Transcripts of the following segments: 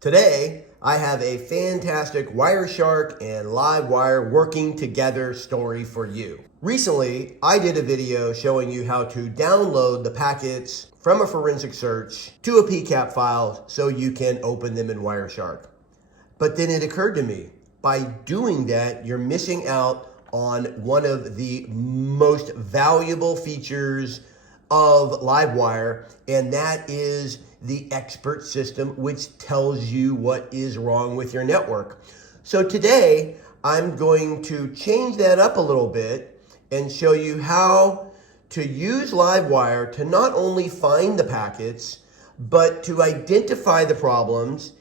Today, I have a fantastic Wireshark and LiveWire working together story for you. Recently, I did a video showing you how to download the packets from a forensic search to a PCAP file so you can open them in Wireshark. But then it occurred to me, by doing that, you're missing out on one of the most valuable features of LiveWire, and that is the expert system, which tells you what is wrong with your network. So today, I'm going to change that up a little bit and show you how to use LiveWire to not only find the packets, but to identify the problems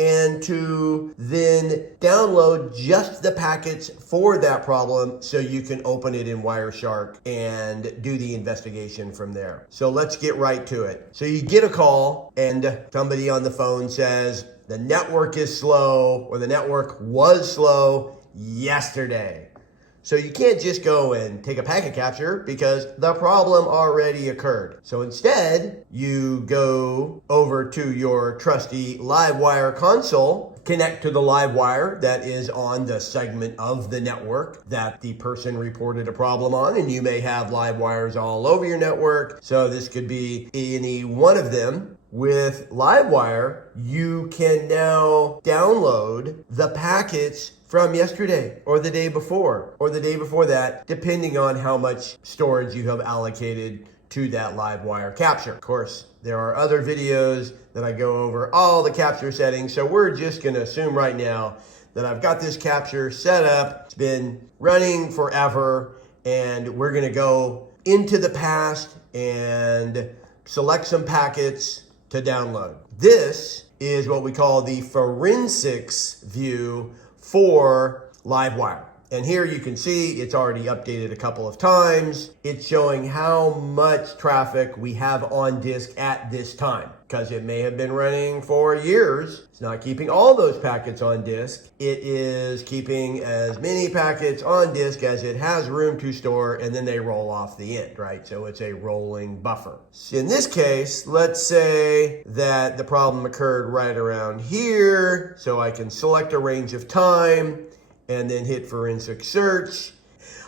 and to then download just the packets for that problem so you can open it in Wireshark and do the investigation from there. So let's get right to it. So you get a call and somebody on the phone says the network is slow, or the network was slow yesterday. So you can't just go and take a packet capture because the problem already occurred. So instead, you go over to your trusty LiveWire console, connect to the LiveWire that is on the segment of the network that the person reported a problem on, and you may have LiveWires all over your network. So this could be any one of them. With LiveWire, you can now download the packets from yesterday or the day before or the day before that, depending on how much storage you have allocated to that LiveWire capture. Of course, there are other videos that I go over all the capture settings, so we're just gonna assume right now that I've got this capture set up. It's been running forever, and we're gonna go into the past and select some packets to download. This is what we call the forensics view for LiveWire. And here you can see it's already updated a couple of times. It's showing how much traffic we have on disk at this time, because it may have been running for years. It's not keeping all those packets on disk. It is keeping as many packets on disk as it has room to store, and then they roll off the end, right? So it's a rolling buffer. So in this case, let's say that the problem occurred right around here. So I can select a range of time and then hit forensic search.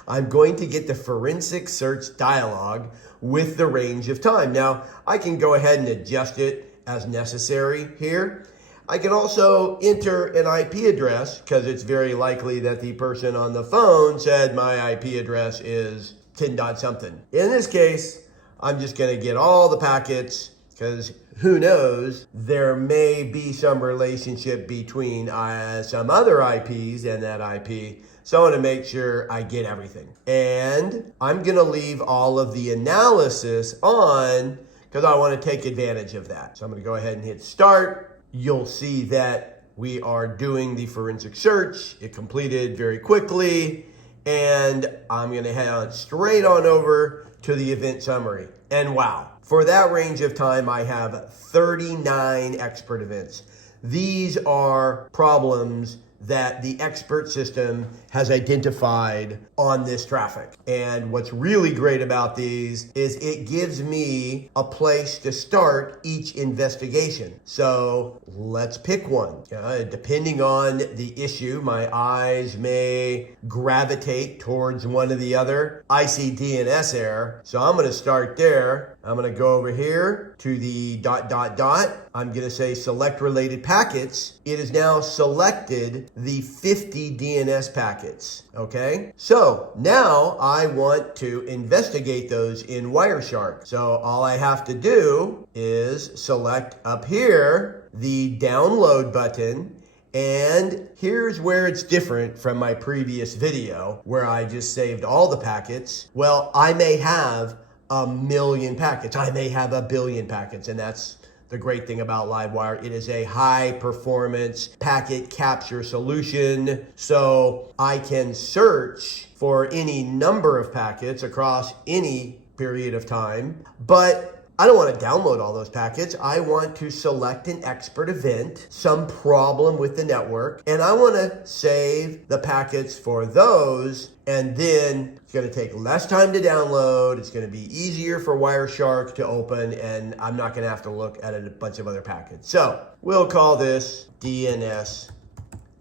I'm going to get the forensic search dialog with the range of time. Now, I can go ahead and adjust it as necessary here. I can also enter an IP address because it's very likely that the person on the phone said my IP address is 10 dot something. In this case, I'm just gonna get all the packets because who knows, there may be some relationship between some other IPs and that IP. So I want to make sure I get everything. And I'm going to leave all of the analysis on because I want to take advantage of that. So I'm going to go ahead and hit start. You'll see that we are doing the forensic search. It completed very quickly. And I'm going to head on straight on over to the event summary. And wow. For that range of time, I have 39 expert events. These are problems that the expert system has identified on this traffic. And what's really great about these is it gives me a place to start each investigation. So let's pick one. Depending on the issue, my eyes may gravitate towards one or the other. I see DNS error, so I'm going to start there. I'm going to go over here to the ... I'm going to say select related packets. It has now selected the 50 DNS packets. Okay, so now I want to investigate those in Wireshark. So all I have to do is select up here the download button. And here's where it's different from my previous video where I just saved all the packets. Well, I may have 1 million packets. I may have 1 billion packets, and that's the great thing about LiveWire. It is a high performance packet capture solution. So I can search for any number of packets across any period of time, but I don't want to download all those packets. I want to select an expert event, some problem with the network, and I want to save the packets for those, and then it's going to take less time to download. It's going to be easier for Wireshark to open, and I'm not going to have to look at a bunch of other packets. So we'll call this DNS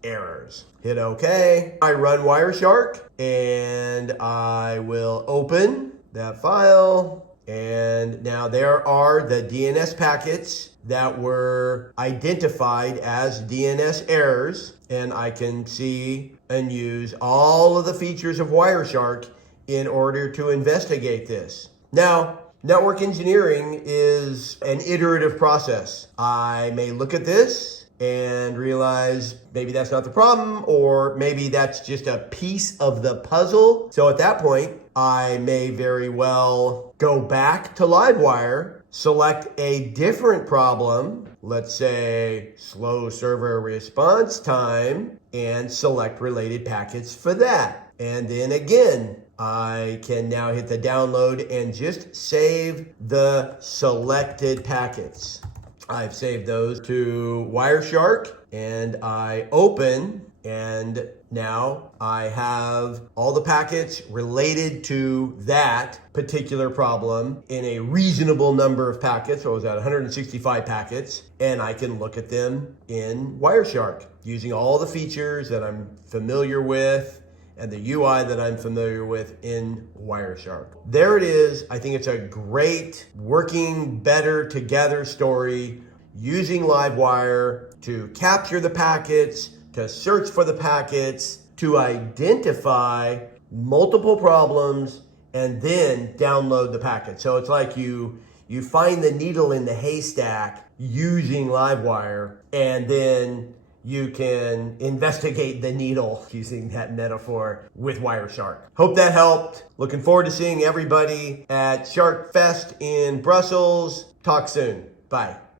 errors. Hit OK. I run Wireshark, and I will open that file. And now there are the DNS packets that were identified as DNS errors, and I can see and use all of the features of Wireshark in order to investigate this. Now, network engineering is an iterative process. I may look at this and realize maybe that's not the problem, or maybe that's just a piece of the puzzle. So at that point, I may very well go back to LiveWire, select a different problem, let's say slow server response time, and select related packets for that. And then again, I can now hit the download and just save the selected packets. I've saved those to Wireshark, and I open, and now I have all the packets related to that particular problem in a reasonable number of packets. So I was at 165 packets, and I can look at them in Wireshark using all the features that I'm familiar with and the UI that I'm familiar with in Wireshark. There it is. I think it's a great working better together story using LiveWire to capture the packets, to search for the packets, to identify multiple problems, and then download the packet. So it's like you find the needle in the haystack using LiveWire, and then you can investigate the needle, using that metaphor, with Wireshark. Hope that helped. Looking forward to seeing everybody at Shark Fest in Brussels. Talk soon. Bye.